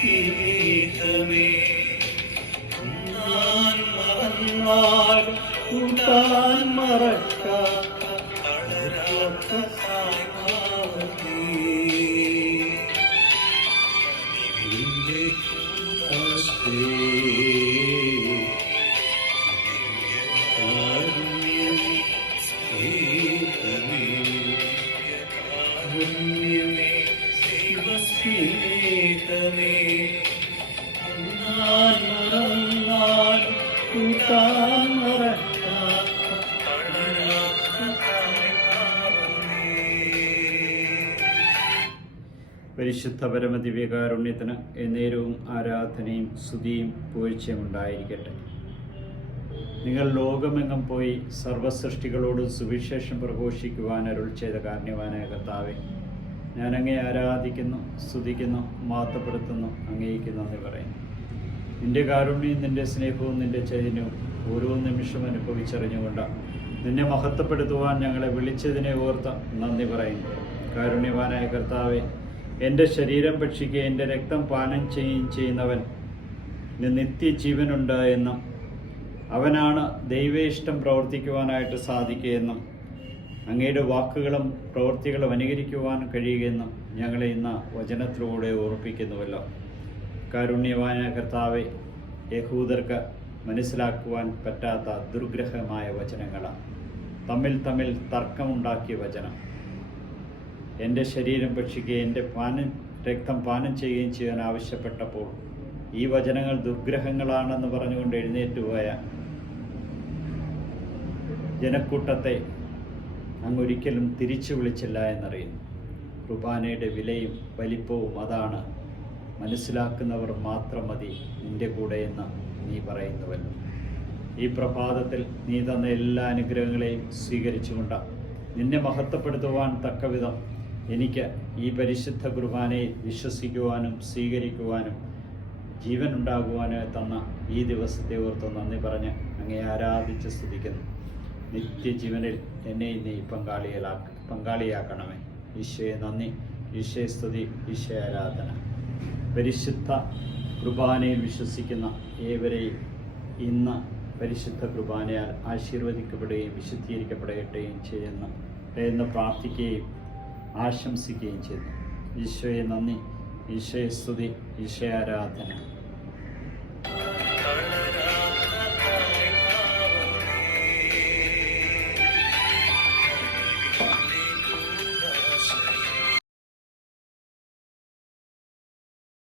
സ്നേഹമേ ഞാൻ മറന്നാൽ കൂട്ടാൻ മറക്കാത്ത തളരാത്ത സായ്മാവേ നിന്റെ കൂടാശേ പരിശുദ്ധ പരമദിവ്യകാരുണ്യത്തിന് എന്നേരവും ആരാധനയും സ്തുതിയും പുകഴ്ചയും ഉണ്ടായിരിക്കട്ടെ. നിങ്ങൾ ലോകമെങ്ങും പോയി സർവ്വസൃഷ്ടികളോട് സുവിശേഷം പ്രഘോഷിക്കുവാൻ അരുൾ ചെയ്ത കാരുണ്യവാനായ കർത്താവേ, ഞാൻ അങ്ങേ ആരാധിക്കുന്നു, സ്തുതിക്കുന്നു, മഹത്വപ്പെടുത്തുന്നു, അങ്ങേയ്ക്ക് നന്ദി പറയുന്നു. നിന്റെ കാരുണ്യവും നിന്റെ സ്നേഹവും നിന്റെ ചൈതന്യവും ഓരോ നിമിഷം അനുഭവിച്ചറിഞ്ഞുകൊണ്ട് നിന്നെ മഹത്വപ്പെടുത്തുവാൻ ഞങ്ങളെ വിളിച്ചതിനെ ഓർത്ത് നന്ദി പറയുന്നു. കാരുണ്യവാനായ കർത്താവെ, എൻ്റെ ശരീരം ഭക്ഷിക്കുകയും എൻ്റെ രക്തം പാനം ചെയ്യുന്നവൻ നിത്യജീവനുണ്ട് എന്നും അവനാണ് ദൈവേഷ്ടം പ്രവർത്തിക്കുവാനായിട്ട് സാധിക്കുകയെന്നും അങ്ങയുടെ വാക്കുകളും പ്രവൃത്തികളും അനുകരിക്കുവാൻ കഴിയുകയെന്നും ഞങ്ങളെ ഇന്ന് വചനത്തിലൂടെ ഓർപ്പിക്കുന്നുവല്ലോ. കാരുണ്യവാനായ കർത്താവെ, യഹൂദർക്ക് മനസ്സിലാക്കുവാൻ പറ്റാത്ത ദുർഗ്രഹമായ വചനങ്ങളാണ്, തമ്മിൽ തർക്കമുണ്ടാക്കിയ വചനം. എൻ്റെ ശരീരം ഭക്ഷിക്കുകയും എൻ്റെ രക്തം പാനം ചെയ്യുകയും ചെയ്യാൻ ആവശ്യപ്പെട്ടപ്പോൾ ഈ വചനങ്ങൾ ദുർഗ്രഹങ്ങളാണെന്ന് പറഞ്ഞുകൊണ്ട് എഴുന്നേറ്റുപോയ ജനക്കൂട്ടത്തെ അങ്ങൊരിക്കലും തിരിച്ചു വിളിച്ചില്ല എന്നറിയുന്നു. കുർബാനയുടെ വിലയും വലിപ്പവും അതാണ്. മനസ്സിലാക്കുന്നവർ മാത്രം മതി നിൻ്റെ കൂടെ എന്ന് നീ പറയുന്നുവല്ലോ. ഈ പ്രഭാതത്തിൽ നീ തന്ന എല്ലാ അനുഗ്രഹങ്ങളെയും സ്വീകരിച്ചുകൊണ്ട് നിന്നെ മഹത്വപ്പെടുത്തുവാൻ തക്കവിധം എനിക്ക് ഈ പരിശുദ്ധ കുർബാനയെ വിശ്വസിക്കുവാനും സ്വീകരിക്കുവാനും ജീവൻ ഉണ്ടാകുവാനും തന്ന ഈ ദിവസത്തെ ഓർത്ത് നന്ദി പറഞ്ഞ് അങ്ങേ ആരാധിച്ച് സ്തുതിക്കുന്നു. നിത്യജീവനിൽ എന്നെ നീ പങ്കാളിയാക്കണമേ. ഈശോയെ നന്ദി, ഈശോയെ സ്തുതി, ഈശോയെ ആരാധന. പരിശുദ്ധ കുർബാനയിൽ വിശ്വസിക്കുന്ന ഏവരെയും ഇന്ന് പരിശുദ്ധ കുർബാനയാൽ ആശീർവദിക്കപ്പെടുകയും വിശുദ്ധീകരിക്കപ്പെടുകയും ചെയ്യുന്ന പ്രാർത്ഥിക്കുകയും ആശംസിക്കുകയും ചെയ്യുന്നു. ഈശോയെ നന്ദി, ഈശോയെ സ്തുതി, ഈശോയെ ആരാധന.